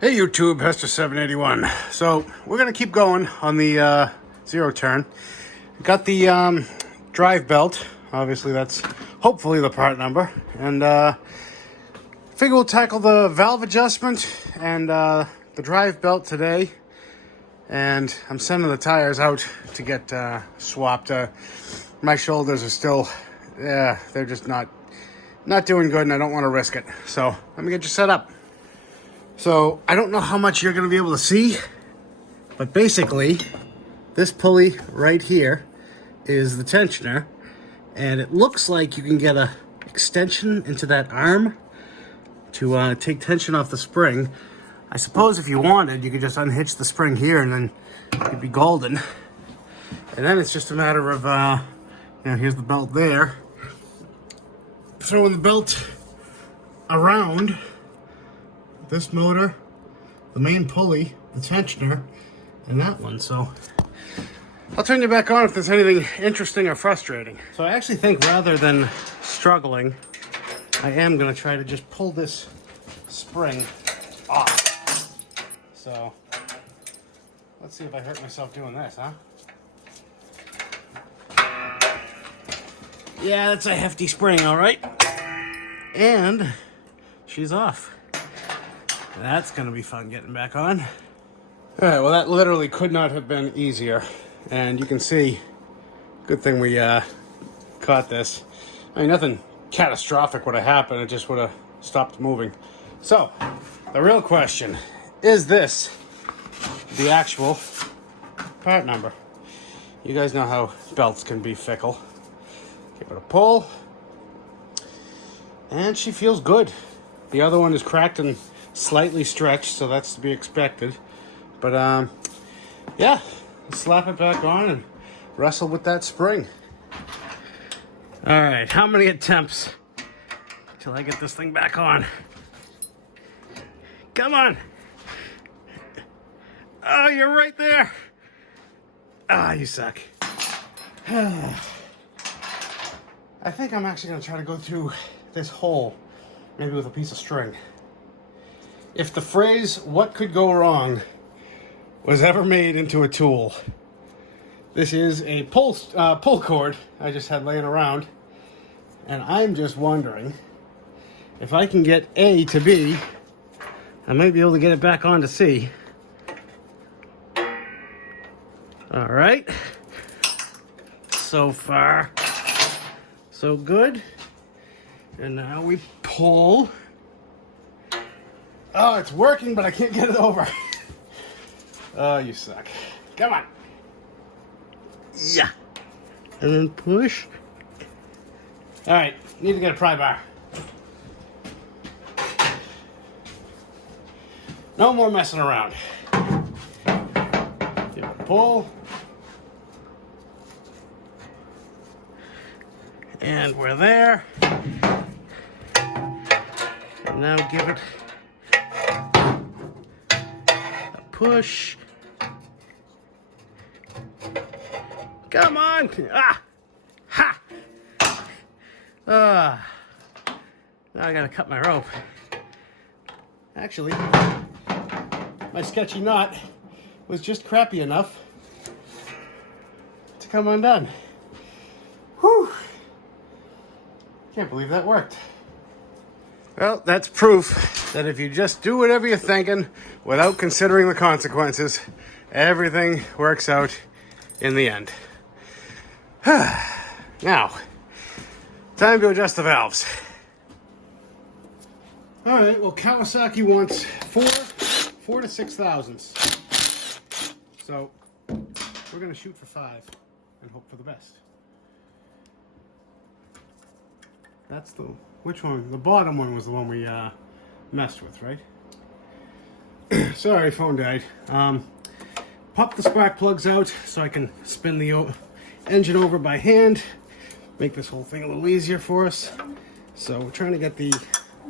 Hey YouTube, Hester781. So we're gonna keep going on the zero turn. Got the drive belt. Obviously, that's hopefully the part number. And figure we'll tackle the valve adjustment and the drive belt today. And I'm sending the tires out to get swapped. My shoulders are still, they're just not doing good, and I don't want to risk it. So let me get you set up. So I don't know how much you're going to be able to see, but basically this pulley right here is the tensioner, and it looks like you can get a extension into that arm to take tension off the spring. I suppose if you wanted, you could just unhitch the spring here and then you'd be golden. And then it's just a matter of, here's the belt there. Throwing the belt around this motor, the main pulley, the tensioner, and that one. So I'll turn you back on if there's anything interesting or frustrating. So I actually think rather than struggling, I am going to try to just pull this spring off. So let's see if I hurt myself doing this, huh? Yeah, that's a hefty spring, all right. And she's off. That's gonna be fun getting back on. All right, well that literally could not have been easier. And you can see, good thing we caught this. I mean, nothing catastrophic would have happened, it just would have stopped moving. So, the real question, is this the actual part number? You guys know how belts can be fickle. Give it a pull. And she feels good. The other one is cracked and slightly stretched, so that's to be expected. But yeah, let's slap it back on and wrestle with that spring. All right, how many attempts till I get this thing back on? Come on. Oh, you're right there. Ah, you suck. I think I'm actually gonna try to go through this hole, maybe with a piece of string. If the phrase, "what could go wrong," was ever made into a tool, this is a pull cord I just had laying around, and I'm just wondering if I can get A to B, I might be able to get it back on to C. All right, so far so good. And now we pull. Oh, it's working, but I can't get it over. Oh, you suck. Come on. Yeah. And then push. All right, need to get a pry bar. No more messing around. Give it a pull. And we're there. And now give it a push. Come on! Ah! Ha! Now I gotta cut my rope. Actually, my sketchy knot was just crappy enough to come undone. Whew! Can't believe that worked. Well, that's proof that if you just do whatever you're thinking without considering the consequences, everything works out in the end. Now, time to adjust the valves. All right, well, Kawasaki wants four to 6 thousandths. So we're gonna shoot for 5 and hope for the best. That's the, which one? The bottom one was the one we messed with, right? Sorry, phone died. Pop the spark plugs out so I can spin the engine over by hand. Make this whole thing a little easier for us. So we're trying to get the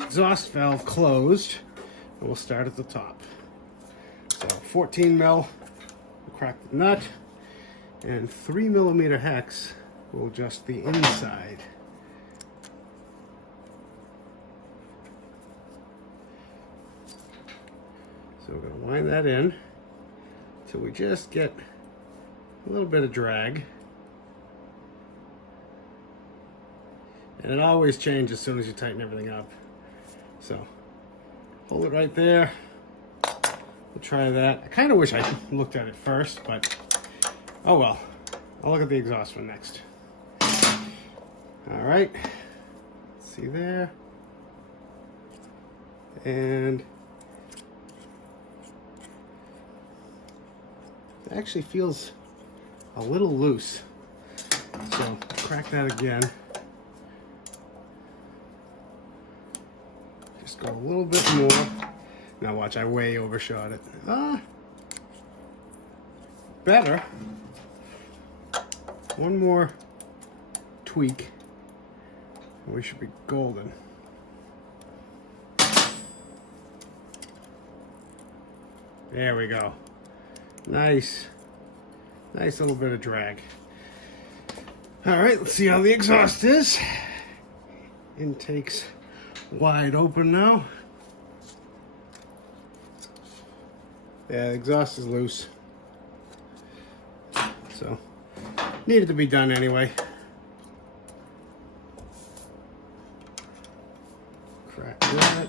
exhaust valve closed, and we'll start at the top. So 14 mil, we'll crack the nut, and 3mm hex will adjust the inside. So we're going to wind that in till we just get a little bit of drag. And it always changes as soon as you tighten everything up. So hold it right there. We'll try that. I kind of wish I looked at it first, but oh well. I'll look at the exhaust one next. All right. See there. And it actually feels a little loose. So crack that again. Just go a little bit more. Now watch, I way overshot it. Better. One more tweak. We should be golden. There we go. Nice. Nice little bit of drag. All right, let's see how the exhaust is. Intake's wide open now. Yeah, the exhaust is loose. So, needed to be done anyway. Crack that.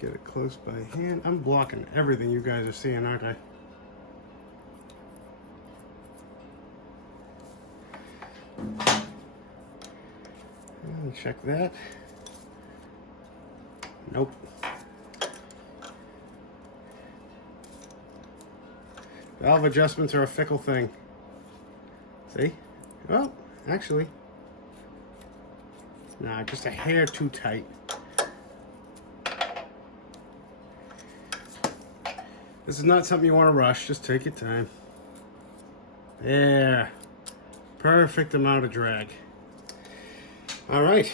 Get it close by hand. I'm blocking everything you guys are seeing, aren't I? And check that. Nope. Valve adjustments are a fickle thing. See? Well, actually, nah, just a hair too tight. This is not something you want to rush. Just take your time. There. Perfect amount of drag. All right.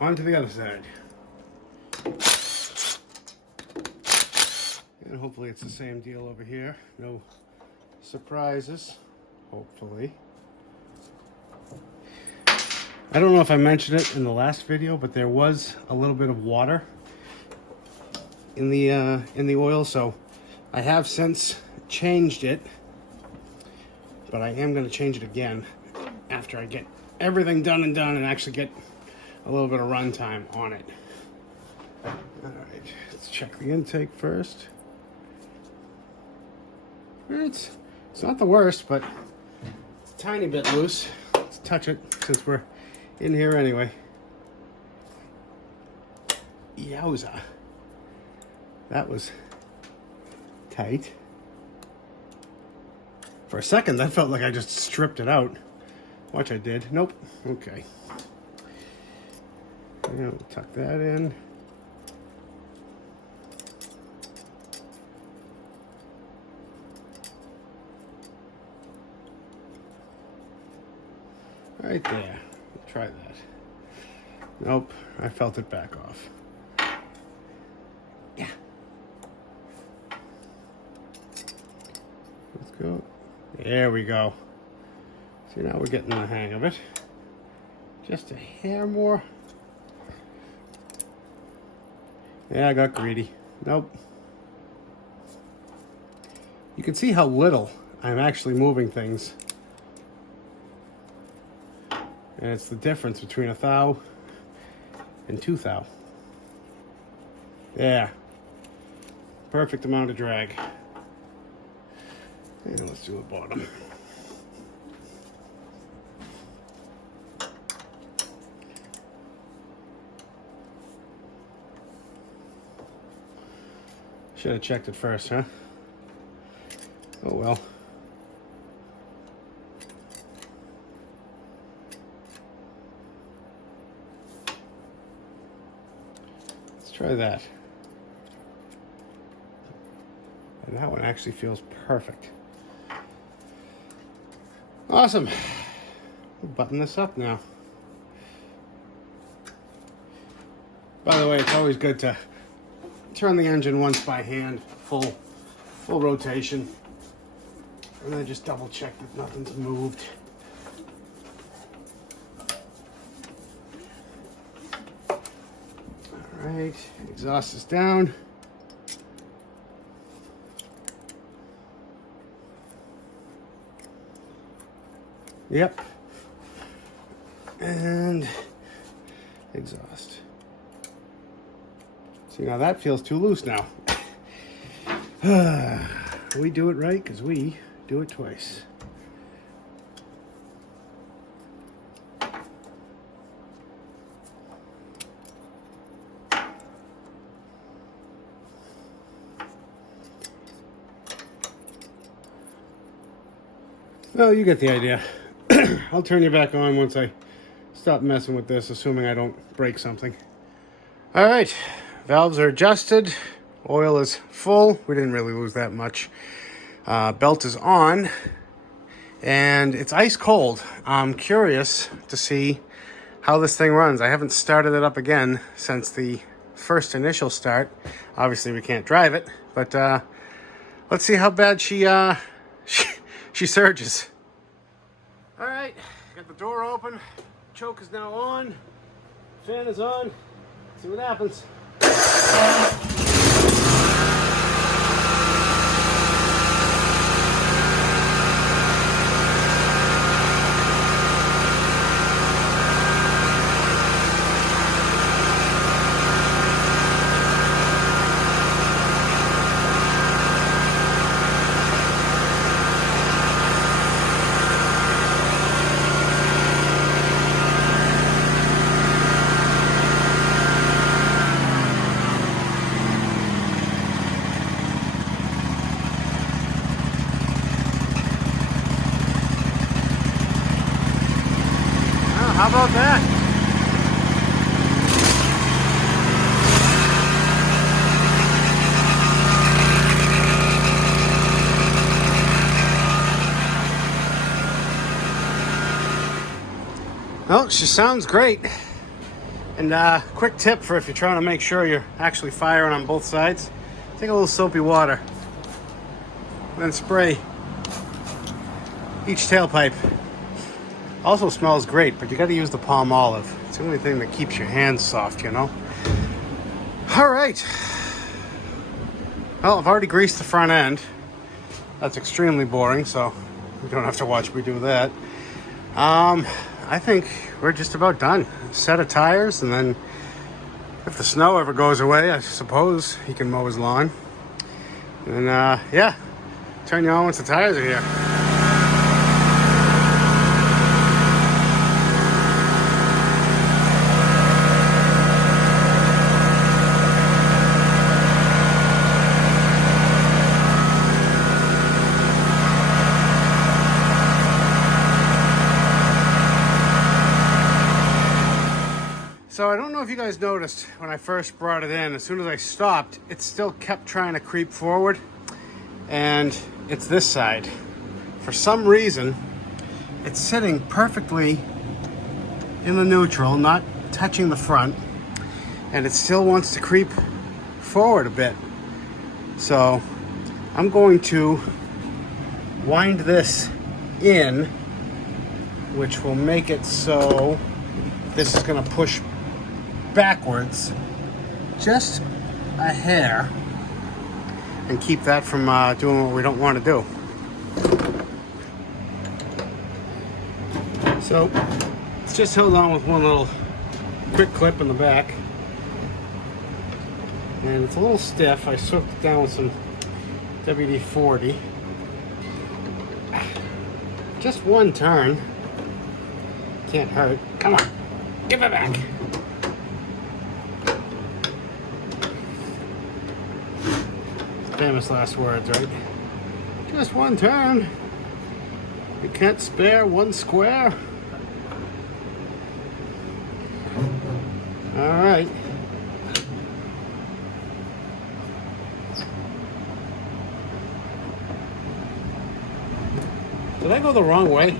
On to the other side. And hopefully it's the same deal over here. No surprises. Hopefully. I don't know if I mentioned it in the last video, but there was a little bit of water in the oil, so I have since changed it, but I am going to change it again after I get everything done and actually get a little bit of run time on it. All right, let's check the intake first. It's not the worst, but it's a tiny bit loose. Let's touch it since we're in here anyway. Yowza. That was tight. For a second, that felt like I just stripped it out. Watch, I did. Nope. Okay. And we'll tuck that in. Right there. Try that. Nope. I felt it back off. Yeah. Let's go. There we go. See, now we're getting the hang of it. Just a hair more. Yeah, I got greedy. Nope. You can see how little I'm actually moving things. And it's the difference between a thou and 2 thou. Yeah. Perfect amount of drag. And let's do the bottom. Should have checked it first, huh? Oh well. Let's try that. And that one actually feels perfect. Awesome. We'll button this up now. By the way, it's always good to turn the engine once by hand, full rotation, and then just double check that nothing's moved. All right, exhaust is down. Yep. And exhaust. See, now that feels too loose now. We do it right because we do it twice. Well, you get the idea. I'll turn you back on once I stop messing with this, assuming I don't break something. All right, valves are adjusted. Oil is full. We didn't really lose that much. Belt is on, and it's ice cold. I'm curious to see how this thing runs. I haven't started it up again since the first initial start. Obviously, we can't drive it, but let's see how bad she surges. All right, got the door open. Choke is now on. Fan is on. Let's see what happens. How about that? Well, she sounds great. And quick tip for if you're trying to make sure you're actually firing on both sides, take a little soapy water, then spray each tailpipe. Also smells great, but you got to use the palm olive. It's the only thing that keeps your hands soft, you know. All right. Well, I've already greased the front end. That's extremely boring, so you don't have to watch me do that. I think we're just about done. Set of tires, and then if the snow ever goes away, I suppose he can mow his lawn. And yeah, turn you on once the tires are here. So I don't know if you guys noticed when I first brought it in, as soon as I stopped, it still kept trying to creep forward, and it's this side. For some reason, it's sitting perfectly in the neutral, not touching the front, and it still wants to creep forward a bit. So I'm going to wind this in, which will make it so this is going to push backwards just a hair and keep that from doing what we don't want to do. So it's just held on with one little quick clip in the back, and it's a little stiff. I soaked it down with some WD-40. Just one turn, can't hurt. Come on, give it back. Famous last words, right? Just one turn. You can't spare one square. All right. Did I go the wrong way?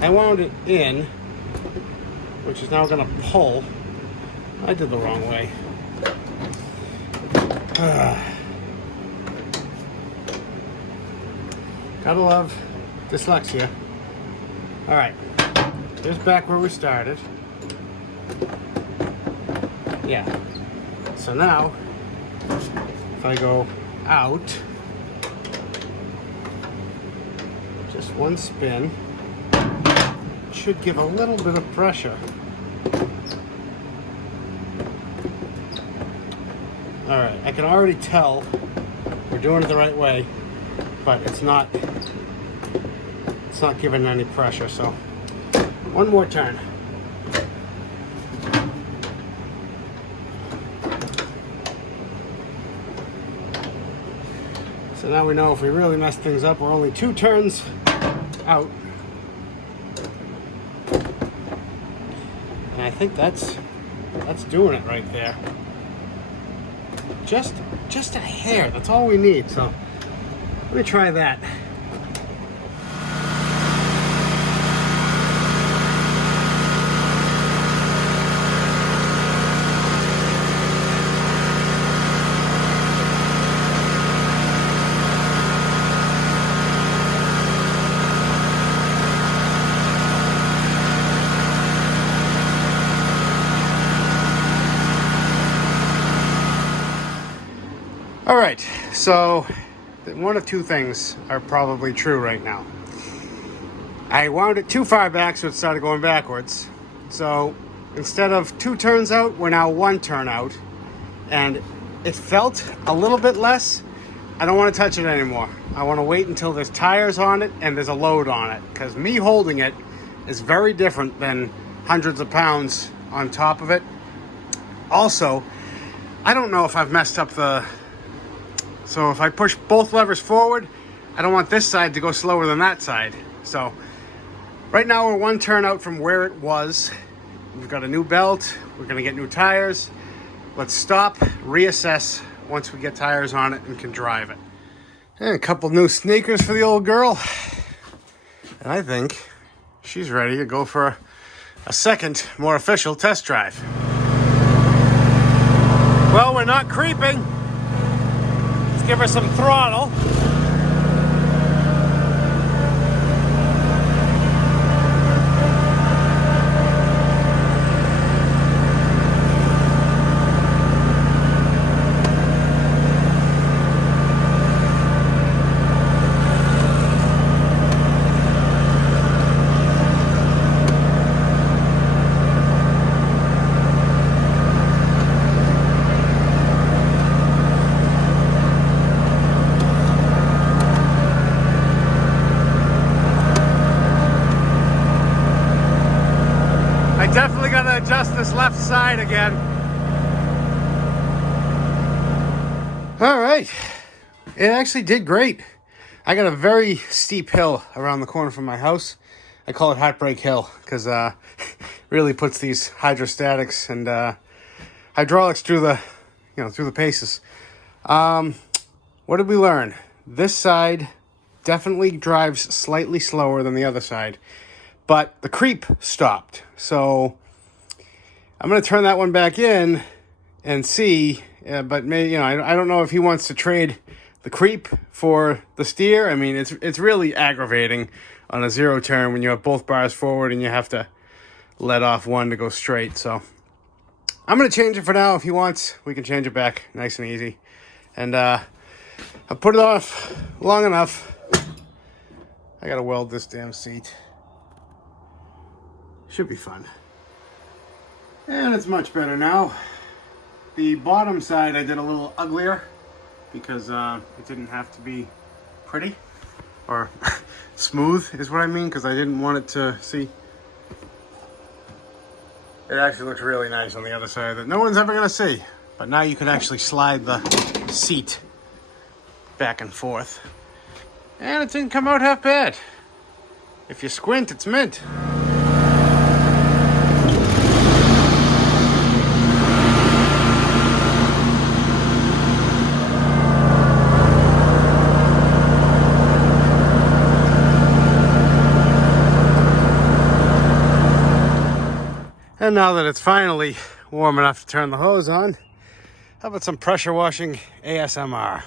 I wound it in, which is now going to pull. I did the wrong way. Gotta love dyslexia. All right, here's back where we started. Yeah, so now if I go out, just one spin, should give a little bit of pressure. All right, I can already tell we're doing it the right way, but it's not giving any pressure. So one more turn. So now we know if we really mess things up, we're only 2 turns out. And I think that's doing it right there. Just a hair, that's all we need. So let me try that. All right, so one of 2 things are probably true right now. I wound it too far back, so it started going backwards. So instead of 2 turns out, we're now 1 turn out. And it felt a little bit less. I don't want to touch it anymore. I want to wait until there's tires on it and there's a load on it. Because me holding it is very different than hundreds of pounds on top of it. Also, I don't know if I've messed up so if I push both levers forward, I don't want this side to go slower than that side. So right now we're 1 turn out from where it was. We've got a new belt. We're going to get new tires. Let's stop, reassess once we get tires on it and can drive it. And a couple new sneakers for the old girl. And I think she's ready to go for a second, more official test drive. Well, we're not creeping. Give her some throttle. Definitely got to adjust this left side again. All right, it actually did great. I got a very steep hill around the corner from my house. I call it Heartbreak Hill because really puts these hydrostatics and hydraulics through the paces. What did we learn? This side definitely drives slightly slower than the other side. But the creep stopped. So I'm going to turn that one back in and see. But maybe, I don't know if he wants to trade the creep for the steer. I mean, it's really aggravating on a 0 turn when you have both bars forward and you have to let off one to go straight. So I'm going to change it for now. If he wants, we can change it back nice and easy. And I'll put it off long enough. I got to weld this damn seat. Should be fun. And it's much better now. The bottom side I did a little uglier because it didn't have to be pretty or smooth is what I mean, because I didn't want it to see. It actually looks really nice on the other side that no one's ever gonna see. But now you can actually slide the seat back and forth. And it didn't come out half bad. If you squint, it's mint. And now that it's finally warm enough to turn the hose on, how about some pressure washing ASMR?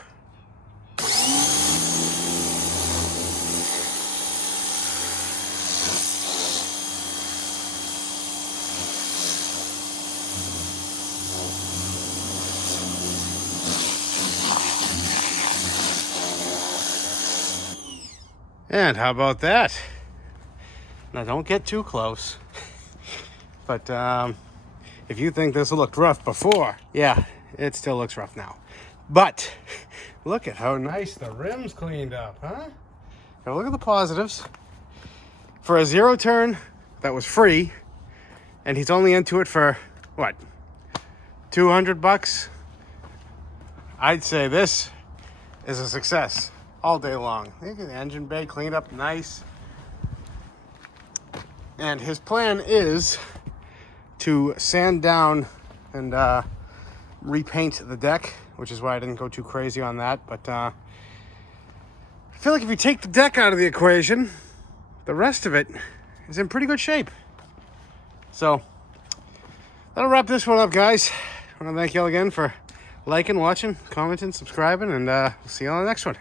And how about that? Now, don't get too close. But if you think this looked rough before, yeah, it still looks rough now. But look at how nice the rim's cleaned up, huh? Now look at the positives. For a zero turn that was free, and he's only into it for, what, $200? I'd say this is a success all day long. Look at the engine bay cleaned up nice. And his plan is to sand down and repaint the deck, which is why I didn't go too crazy on that. But I feel like if you take the deck out of the equation, the rest of it is in pretty good shape. So that'll wrap this one up, guys. I want to thank you all again for liking, watching, commenting, subscribing, and we'll see you on the next one.